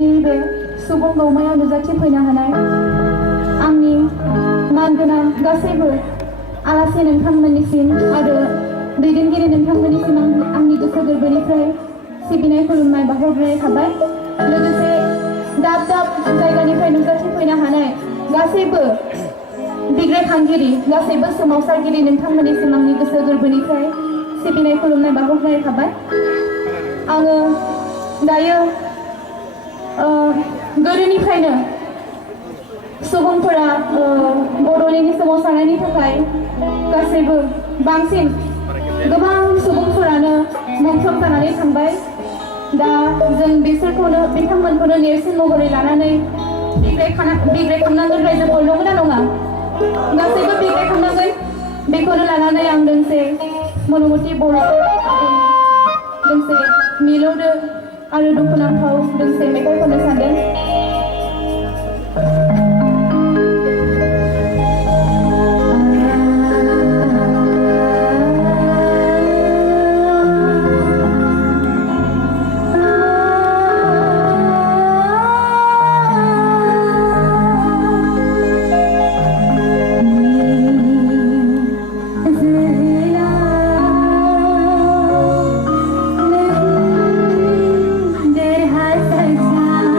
बे सुबुं गौमायाव नुजाथिफैनो हानाय आंनि मानगोनां गासैबो आलासि नोंथांमोननिसिम आरो दैदेनगिरि नोंथांमोननिसिम आंनि गोसो गोरबोनिफ्राय सिबिनाय खुलुमनाय बावहरग्रोनाय थाबाय। लोगोसे दाब दाब जायगानिफ्राय नुजाथिफैनो हानाय गासैबो बिग्रायखांगिरि गासैबो सोमावसारगिरि नोंथांमोननिसिम आंनि गोसो गोरबोनिफ्राय सिबिनाय खुलुमनाय बावहरग्रोनाय थाबाय। आङो दायो गोदोनिफ्रायनो सुबुंफोरा बड'लेण्डनि सोमावसारनायनि थाखाय गासैबो बांसिन गोबां सुबुंफोरानो मुंख्लं जानानै थांबाय। दा जों बिथांमोनखौनो नेरसोन महरै लानानै बिग्रायखांनांगोन रायजोखौ, नंगौना नङा? गासैबो बिग्रायखांनांगोन। बेखौनो लानानै आं दोंसे मनमति बर' दोंसे मिलौदो आरो दुखुनांथाव दोंसे मेथाइ खननो सानदों। Derhal saja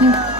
you